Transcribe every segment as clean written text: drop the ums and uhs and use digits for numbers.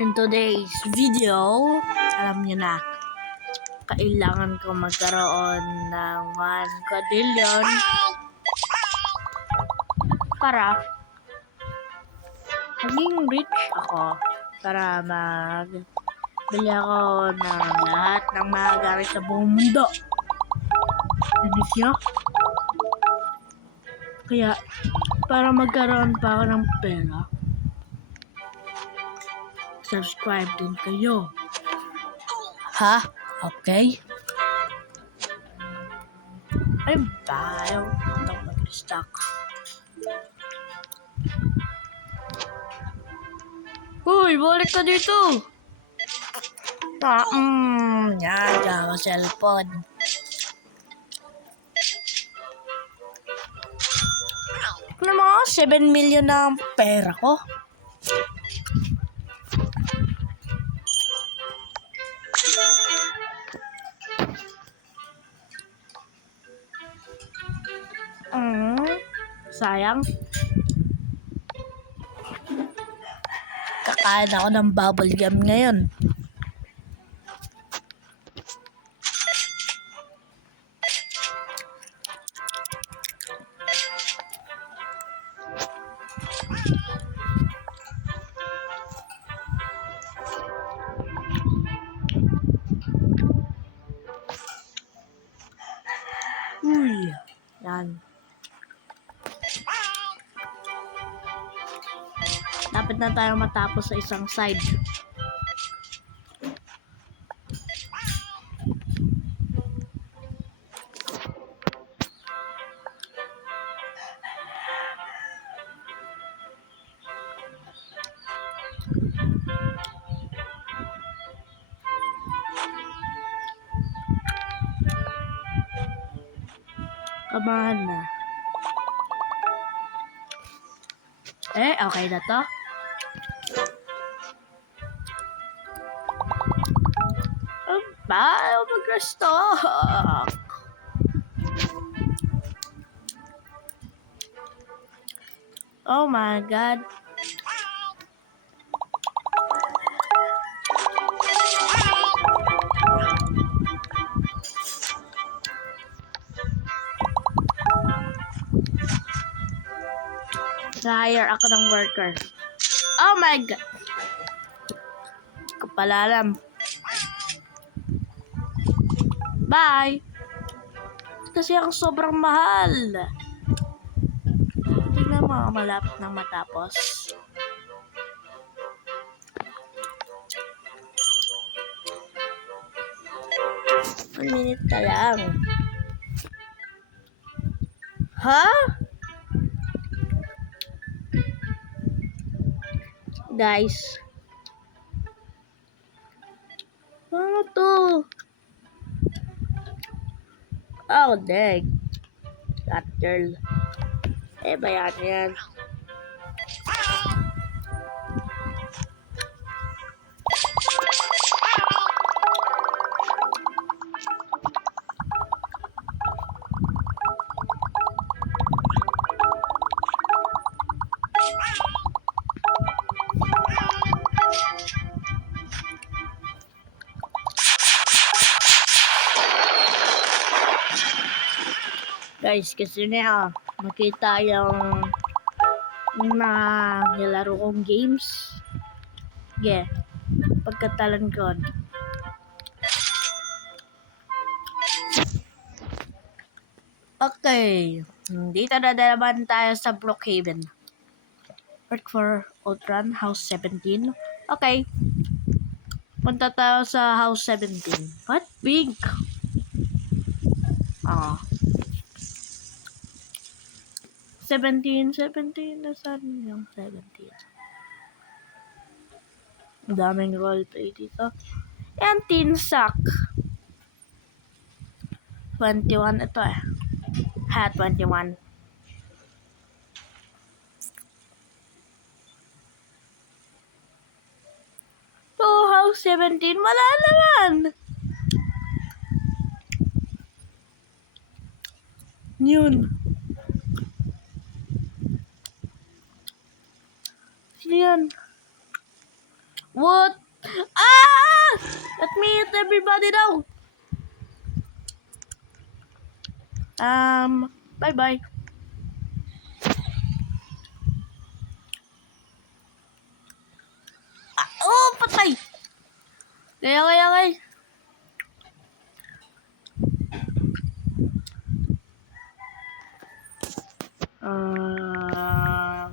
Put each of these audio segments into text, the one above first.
In today's video, alam niyo na, kailangan ko magkaroon ng 1 quadrillion para maging rich ako. Para magbili ako ng lahat ng mga gamit sa buong mundo. Nandis niyo? Kaya, para magkaroon pa ako ng pera, subscribe din kayo. Ha? Okay? Ay, bayo. Ito mag-restock. Uy, balik ka dito! Yan, ako cellphone. Ano mga 7 million na ang pera ko? Sayang. Kakain ako ng bubble gum ngayon. Uy, yan. Dapat na tayo matapos sa isang side. Kamahan na. Okay na to? Bye, mag-restock. Oh my God. Hire ako ng worker. Oh my God. Kapalalam. Bye. Kasi ang sobrang mahal. Tingnan mo, malapit na matapos. One minute na lang. Ha? Guys. Ano to? Oh, dang. That girl. Bayan yan. Guys, kasi na makita yung mga nilaro kong games. Yeah, pagkatalan ko. Okay, dito na naman tayo sa Brookhaven. Work for Outrun, House 17. Okay, punta tayo sa House 17. What? Pink? 17, nasaan yung 17? Ang daming roleplay dito. Yan, Teen Sack. 21 ito eh. 21. Oh, House 17, wala naman. Yun. Yan. What? Ah! Let me hit everybody now. Bye-bye. Oh, patay! Kaya. Uh,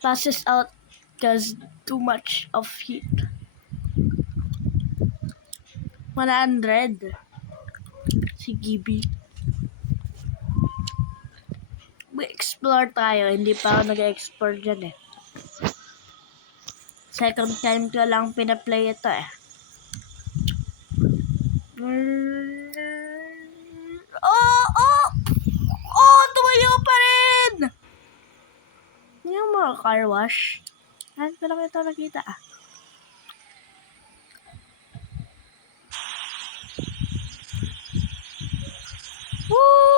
passes out because too much of heat. 100. Si Gibby. Explore tayo. Hindi pa ako nag-explore dyan eh. Second time ko lang pinaplay ito eh. Oh! Oh! Oh! Tumayo pa rin! Yung mga car wash. Saan ko lang ito nakita ah. Woo!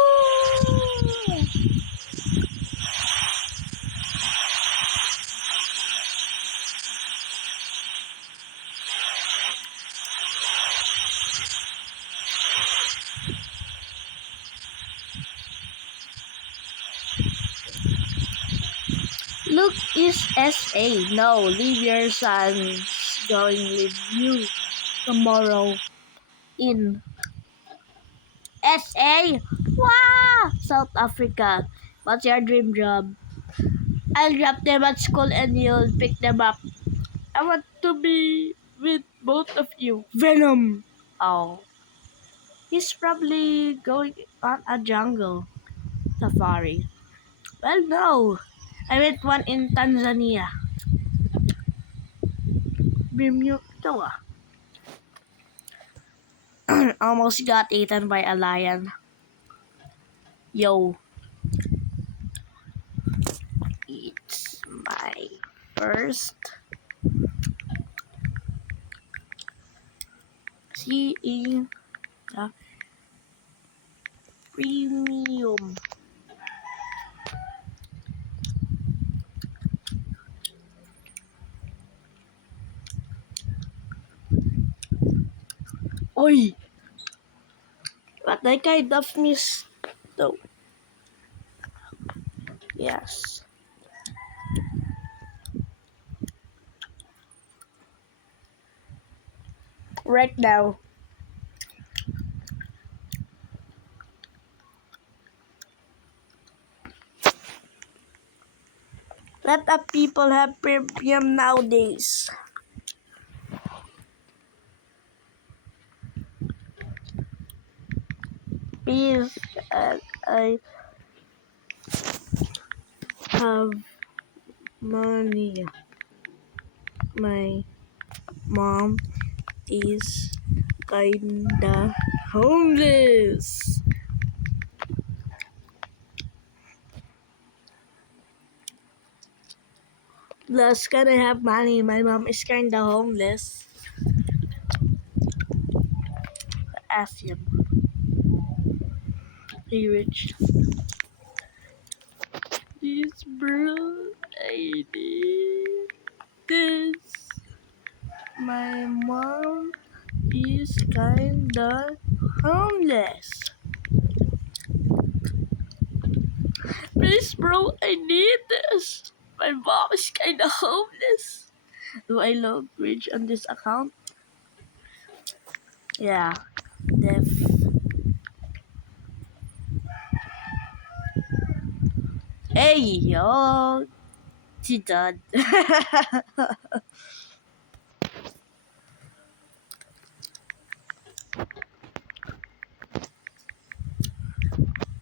Luke is SA. No, leave your son's going with you tomorrow in SA. Wow! South Africa. What's your dream job? I'll drop them at school and you'll pick them up. I want to be with both of you. Venom. Oh. He's probably going on a jungle safari. Well, no. I went one in Tanzania. Bermuda to ah. Almost got eaten by a lion. Yo. It's my first seeing the premium. Oi! But I kind of missed though. Yes. Right now. Lot of people have premium nowadays. Please, I have money. My mom is kinda homeless. Plus, can I have money? My mom is kinda homeless. Ask him. He rich. This bro, I need this. My mom is kinda homeless. Please, bro, I need this. My mom is kinda homeless. Do I look rich on this account? Yeah, def. Hey, yo, she done.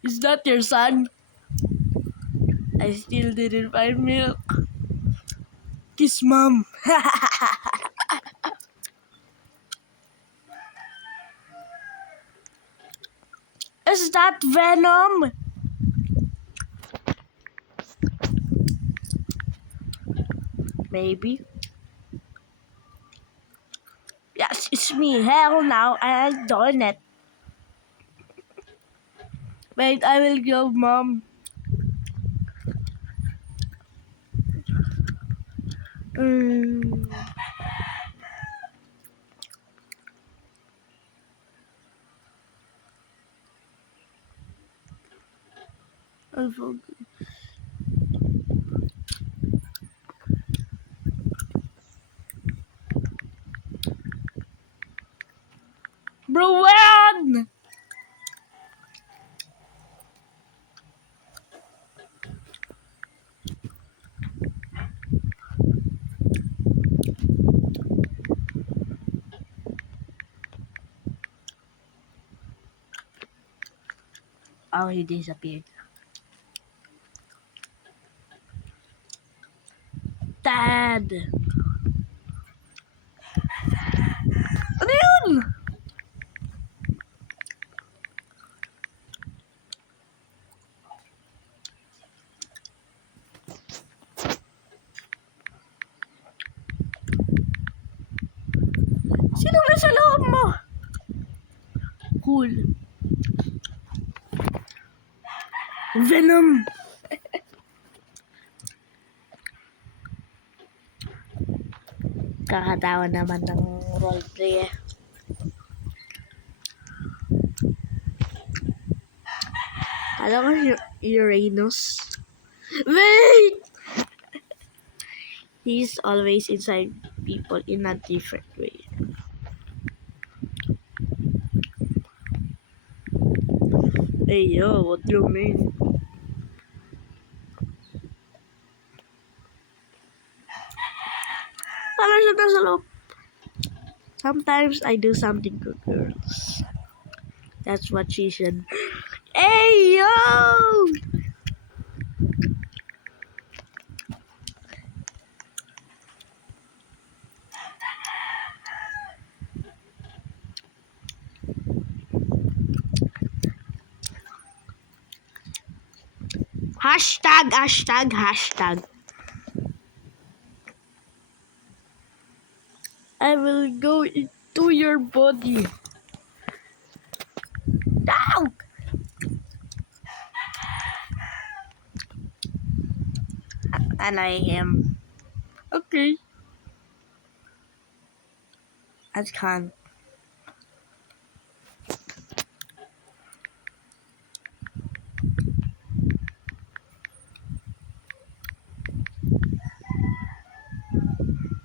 Is that your son? I still didn't find milk. Kiss mom. Is that Venom? Maybe. Yes, it's me. Hell now, I've done it. Wait, I will go, mom. Mm. I forgot. Bro, when? Oh, he disappeared. Dad! Ano yun? Sino nasa loob mo? Cool. Venom! Kakatawa naman ng roleplay eh. Alam mo Uranus? Wait! He's always inside people in a different way. Hey yo, what do you mean? Alam siya nasa loob. Sometimes I do something good, girls. That's what she said. Hey yo! Hashtag. I will go into your body. Ow! And I am. Okay. I can't.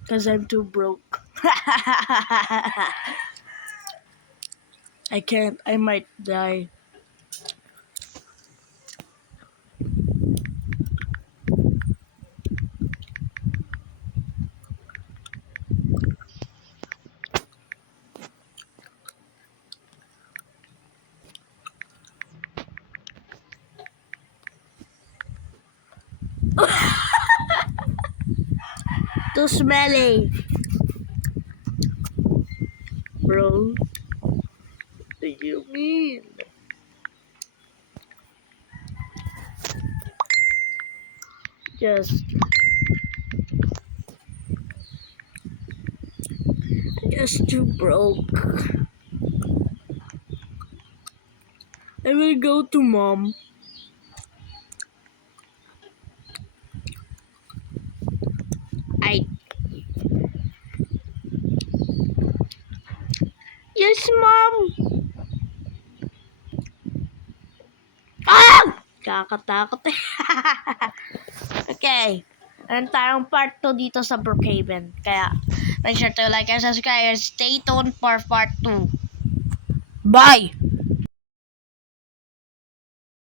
Because I'm too broke. I can't. I might die. Too smelly. Bro. What do you mean? Just too broke. I will go to mom. Yes, mom. Ah! Kakatakot eh. Okay. Meron tayong part 2 dito sa Brookhaven. Kaya, make sure to like and subscribe and stay tuned for part 2. Bye!